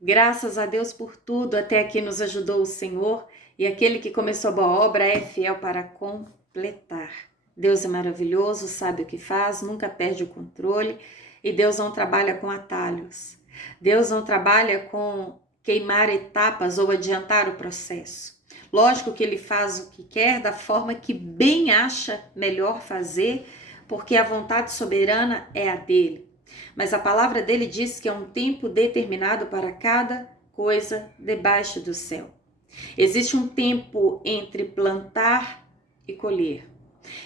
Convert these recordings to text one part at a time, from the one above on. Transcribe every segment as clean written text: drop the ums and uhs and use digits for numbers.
Graças a Deus por tudo, até aqui nos ajudou o Senhor, e aquele que começou a boa obra é fiel para completar. Deus é maravilhoso, sabe o que faz, nunca perde o controle, e Deus não trabalha com atalhos. Deus não trabalha com queimar etapas ou adiantar o processo. Lógico que ele faz o que quer, da forma que bem acha melhor fazer, porque a vontade soberana é a dele. Mas a palavra dele diz que é um tempo determinado para cada coisa debaixo do céu. Existe um tempo entre plantar e colher.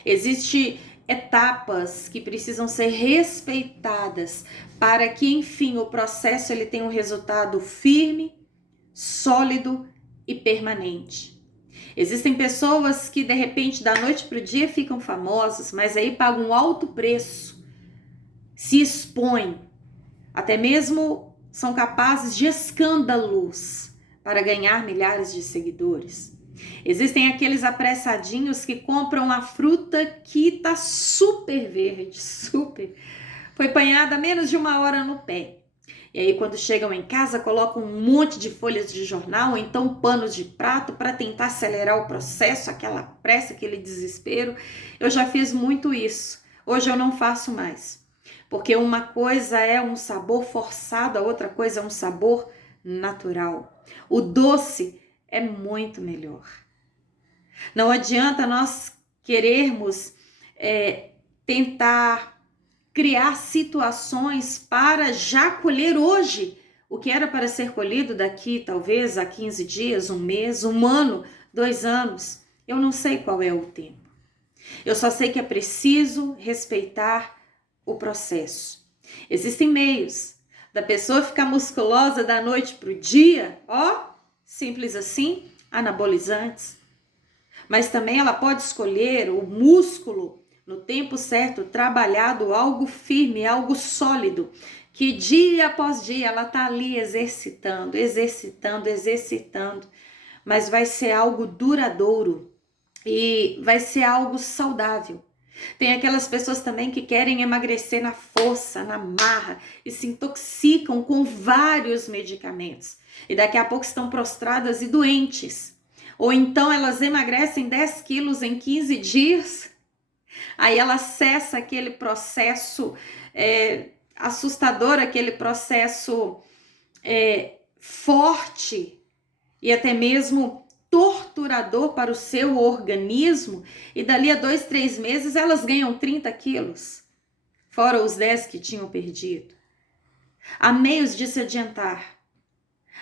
Existem etapas que precisam ser respeitadas para que, enfim, o processo ele tenha um resultado firme, sólido e permanente. Existem pessoas que, de repente, da noite para o dia ficam famosas, mas aí pagam um alto preço, se expõem, até mesmo são capazes de escândalos para ganhar milhares de seguidores. Existem aqueles apressadinhos que compram a fruta que tá super verde, foi apanhada menos de 1 hora no pé. E aí quando chegam em casa colocam um monte de folhas de jornal ou então panos de prato para tentar acelerar o processo, aquela pressa, aquele desespero. Eu já fiz muito isso, hoje eu não faço mais. Porque uma coisa é um sabor forçado, a outra coisa é um sabor natural. O doce é muito melhor. Não adianta nós querermos tentar criar situações para já colher hoje o que era para ser colhido daqui talvez a 15 dias, um mês, um ano, 2 anos. Eu não sei qual é o tempo. Eu só sei que é preciso respeitar o processo. Existem meios da pessoa ficar musculosa da noite para o dia, simples assim, anabolizantes. Mas também ela pode escolher o músculo no tempo certo, trabalhado, algo firme, algo sólido, que dia após dia ela está ali exercitando, mas vai ser algo duradouro e vai ser algo saudável. Tem aquelas pessoas também que querem emagrecer na força, na marra e se intoxicam com vários medicamentos. E daqui a pouco estão prostradas e doentes. Ou então elas emagrecem 10 quilos em 15 dias. Aí ela cessa aquele processo assustador, aquele processo forte e até mesmo torturador para o seu organismo, e dali a 2, 3 meses elas ganham 30 quilos, fora os 10 que tinham perdido. Há meios de se adiantar,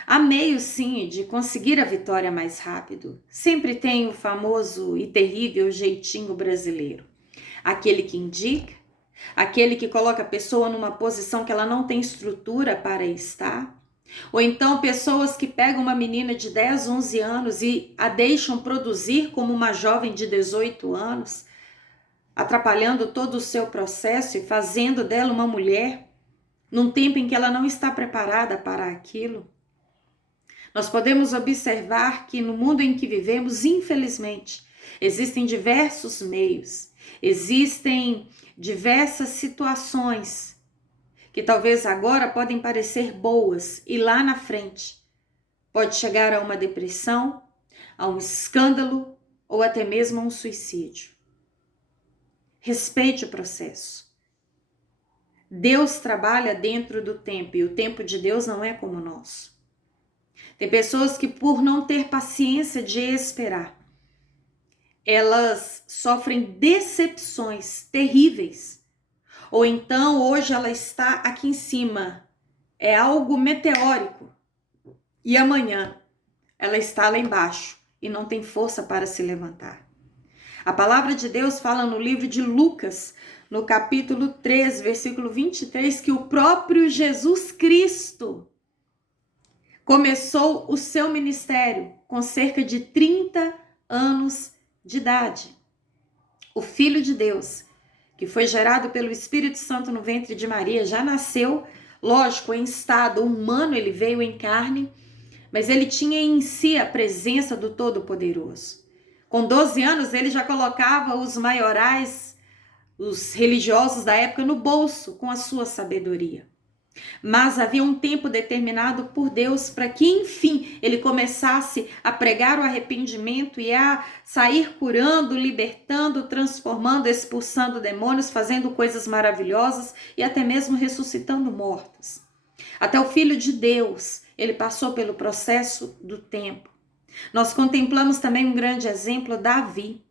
há meios sim de conseguir a vitória mais rápido. Sempre tem o famoso e terrível jeitinho brasileiro, aquele que indica, aquele que coloca a pessoa numa posição que ela não tem estrutura para estar. Ou então pessoas que pegam uma menina de 10, 11 anos e a deixam produzir como uma jovem de 18 anos, atrapalhando todo o seu processo e fazendo dela uma mulher num tempo em que ela não está preparada para aquilo. Nós podemos observar que no mundo em que vivemos, infelizmente, existem diversos meios, existem diversas situações que talvez agora podem parecer boas e lá na frente pode chegar a uma depressão, a um escândalo ou até mesmo a um suicídio. Respeite o processo. Deus trabalha dentro do tempo e o tempo de Deus não é como o nosso. Tem pessoas que, por não ter paciência de esperar, elas sofrem decepções terríveis. Ou então hoje ela está aqui em cima, é algo meteórico, e amanhã ela está lá embaixo e não tem força para se levantar. A palavra de Deus fala no livro de Lucas, no capítulo 3, versículo 23, que o próprio Jesus Cristo começou o seu ministério com cerca de 30 anos de idade. O Filho de Deus, que foi gerado pelo Espírito Santo no ventre de Maria, já nasceu, lógico, em estado humano, ele veio em carne, mas ele tinha em si a presença do Todo-Poderoso. Com 12 anos, ele já colocava os maiorais, os religiosos da época, no bolso com a sua sabedoria. Mas havia um tempo determinado por Deus para que, enfim, ele começasse a pregar o arrependimento e a sair curando, libertando, transformando, expulsando demônios, fazendo coisas maravilhosas e até mesmo ressuscitando mortos. Até o Filho de Deus, ele passou pelo processo do tempo. Nós contemplamos também um grande exemplo, Davi.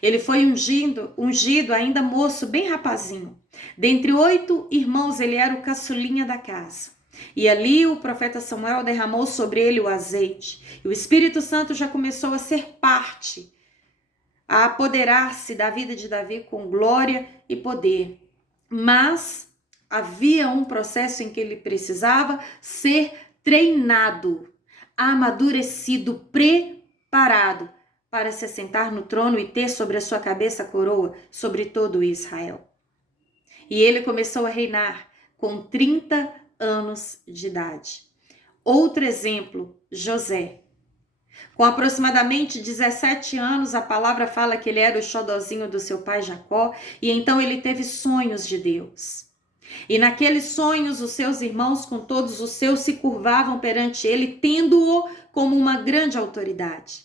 Ele foi ungido ainda moço, bem rapazinho. Dentre 8 irmãos, ele era o caçulinha da casa. E ali o profeta Samuel derramou sobre ele o azeite. E o Espírito Santo já começou a ser parte, a apoderar-se da vida de Davi com glória e poder. Mas havia um processo em que ele precisava ser treinado, amadurecido, preparado para se assentar no trono e ter sobre a sua cabeça a coroa sobre todo Israel. E ele começou a reinar com 30 anos de idade. Outro exemplo, José. Com aproximadamente 17 anos, a palavra fala que ele era o xodozinho do seu pai Jacó, e então ele teve sonhos de Deus. E naqueles sonhos, os seus irmãos, com todos os seus, se curvavam perante ele, tendo-o como uma grande autoridade.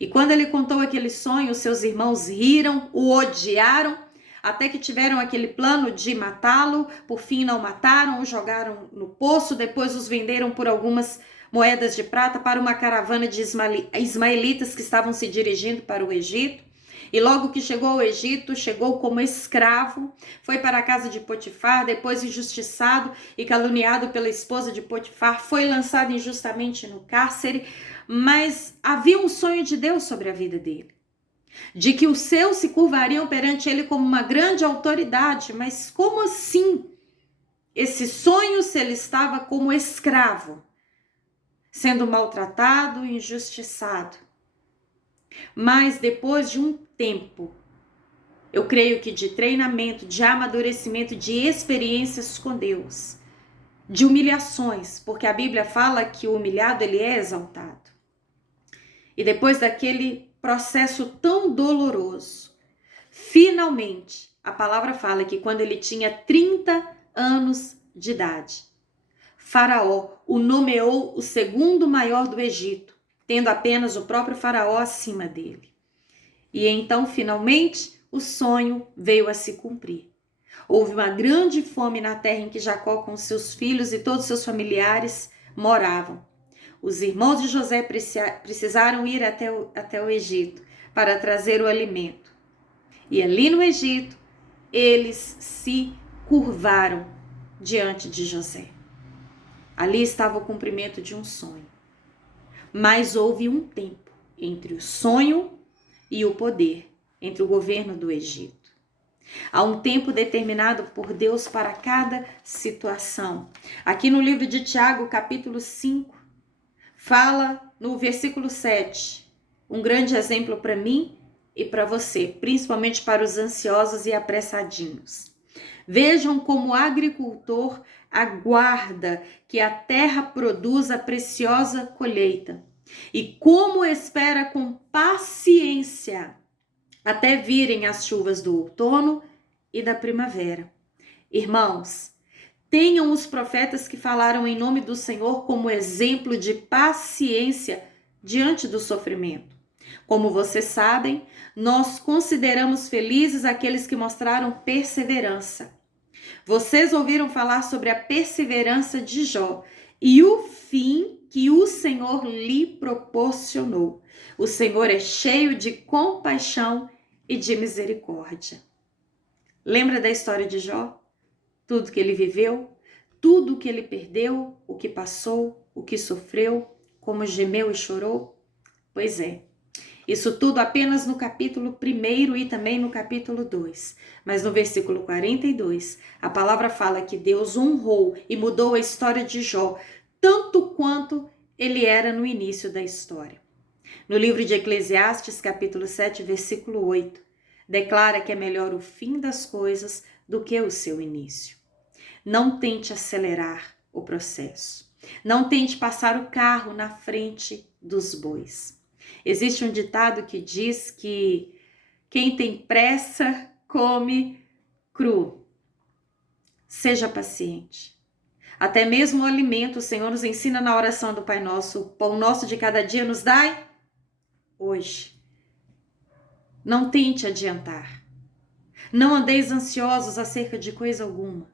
E quando ele contou aquele sonho, seus irmãos riram, o odiaram, até que tiveram aquele plano de matá-lo. Por fim, não mataram, o jogaram no poço, depois os venderam por algumas moedas de prata para uma caravana de ismaelitas que estavam se dirigindo para o Egito. E logo que chegou ao Egito, chegou como escravo, foi para a casa de Potifar, depois injustiçado e caluniado pela esposa de Potifar, foi lançado injustamente no cárcere, mas havia um sonho de Deus sobre a vida dele, de que os seus se curvariam perante ele como uma grande autoridade. Mas como assim? Esse sonho, se ele estava como escravo, sendo maltratado, injustiçado. Mas depois de um tempo, eu creio que de treinamento, de amadurecimento, de experiências com Deus, de humilhações, porque a Bíblia fala que o humilhado ele é exaltado. E depois daquele processo tão doloroso, finalmente, a palavra fala que quando ele tinha 30 anos de idade, Faraó o nomeou o segundo maior do Egito, tendo apenas o próprio Faraó acima dele. E então, finalmente, o sonho veio a se cumprir. Houve uma grande fome na terra em que Jacó, com seus filhos e todos seus familiares, moravam. Os irmãos de José precisaram ir até o Egito para trazer o alimento. E ali no Egito, eles se curvaram diante de José. Ali estava o cumprimento de um sonho. Mas houve um tempo entre o sonho e o poder, entre o governo do Egito. Há um tempo determinado por Deus para cada situação. Aqui no livro de Tiago, capítulo 5, fala no versículo 7, um grande exemplo para mim e para você, principalmente para os ansiosos e apressadinhos. Vejam como o agricultor aguarda que a terra produza a preciosa colheita e como espera com paciência até virem as chuvas do outono e da primavera. Irmãos, tenham os profetas que falaram em nome do Senhor como exemplo de paciência diante do sofrimento. Como vocês sabem, nós consideramos felizes aqueles que mostraram perseverança. Vocês ouviram falar sobre a perseverança de Jó e o fim que o Senhor lhe proporcionou. O Senhor é cheio de compaixão e de misericórdia. Lembra da história de Jó? Tudo que ele viveu, tudo que ele perdeu, o que passou, o que sofreu, como gemeu e chorou? Pois é. Isso tudo apenas no capítulo 1 e também no capítulo 2. Mas no versículo 42, a palavra fala que Deus honrou e mudou a história de Jó, tanto quanto ele era no início da história. No livro de Eclesiastes, capítulo 7, versículo 8, declara que é melhor o fim das coisas do que o seu início. Não tente acelerar o processo. Não tente passar o carro na frente dos bois. Existe um ditado que diz que quem tem pressa come cru. Seja paciente. Até mesmo o alimento, o Senhor nos ensina na oração do Pai Nosso, o pão nosso de cada dia nos dai hoje. Não tente adiantar. Não andeis ansiosos acerca de coisa alguma.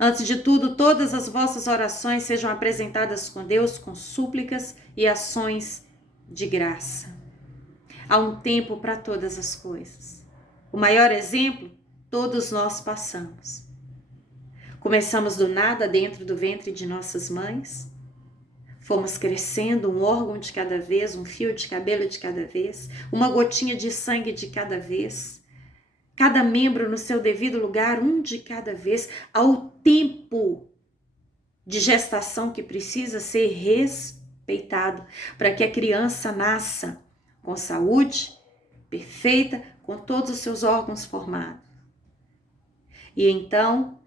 Antes de tudo, todas as vossas orações sejam apresentadas com Deus com súplicas e ações de graça. Há um tempo para todas as coisas. O maior exemplo, todos nós passamos. Começamos do nada dentro do ventre de nossas mães. Fomos crescendo um órgão de cada vez, um fio de cabelo de cada vez, uma gotinha de sangue de cada vez. Cada membro no seu devido lugar, um de cada vez, ao tempo de gestação que precisa ser respeitado para que a criança nasça com saúde perfeita, com todos os seus órgãos formados. E então,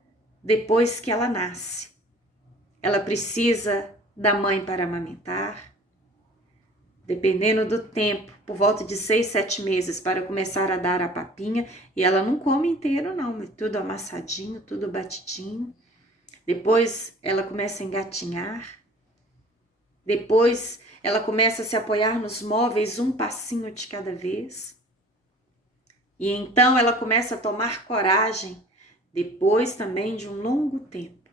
depois que ela nasce, ela precisa da mãe para amamentar, dependendo do tempo, por volta de 6, 7 meses para começar a dar a papinha, e ela não come inteiro não, mas tudo amassadinho, tudo batidinho. Depois ela começa a engatinhar, depois ela começa a se apoiar nos móveis um passinho de cada vez, e então ela começa a tomar coragem, depois também de um longo tempo,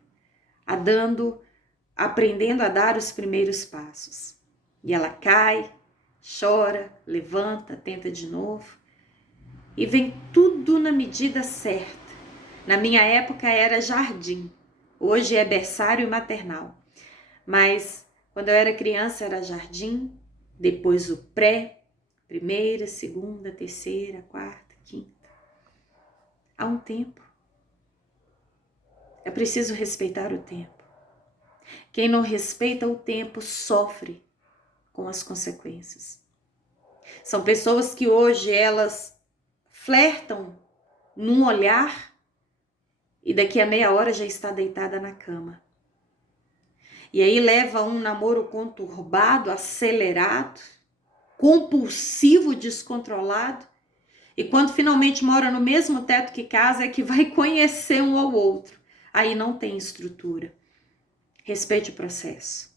aprendendo a dar os primeiros passos. E ela cai, chora, levanta, tenta de novo. E vem tudo na medida certa. Na minha época era jardim, hoje é berçário e maternal. Mas quando eu era criança era jardim, depois o pré, primeira, segunda, terceira, quarta, quinta. Há um tempo. É preciso respeitar o tempo. Quem não respeita o tempo sofre com as consequências. São pessoas que hoje elas flertam num olhar e daqui a meia hora já está deitada na cama. E aí leva um namoro conturbado, acelerado, compulsivo, descontrolado. E quando finalmente mora no mesmo teto que casa, é que vai conhecer um ao outro. Aí não tem estrutura. Respeite o processo.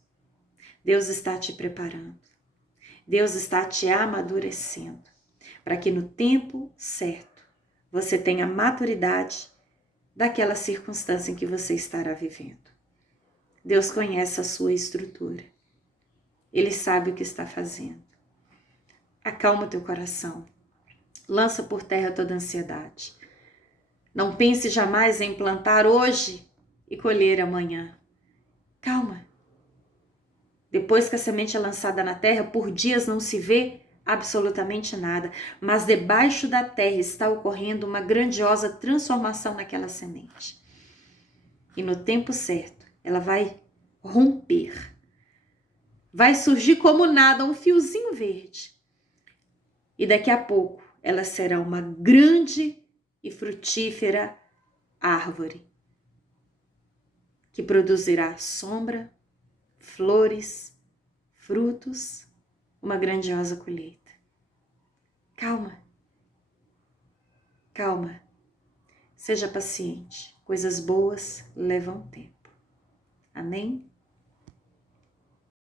Deus está te preparando. Deus está te amadurecendo. Para que no tempo certo você tenha maturidade daquela circunstância em que você estará vivendo. Deus conhece a sua estrutura. Ele sabe o que está fazendo. Acalma o teu coração. Lança por terra toda ansiedade. Não pense jamais em plantar hoje e colher amanhã. Calma. Depois que a semente é lançada na terra, por dias não se vê absolutamente nada, mas debaixo da terra está ocorrendo uma grandiosa transformação naquela semente. E no tempo certo, ela vai romper. Vai surgir como nada um fiozinho verde. E daqui a pouco ela será uma grande e frutífera árvore que produzirá sombra, flores, frutos, uma grandiosa colheita. Calma, calma, seja paciente, coisas boas levam tempo. Amém?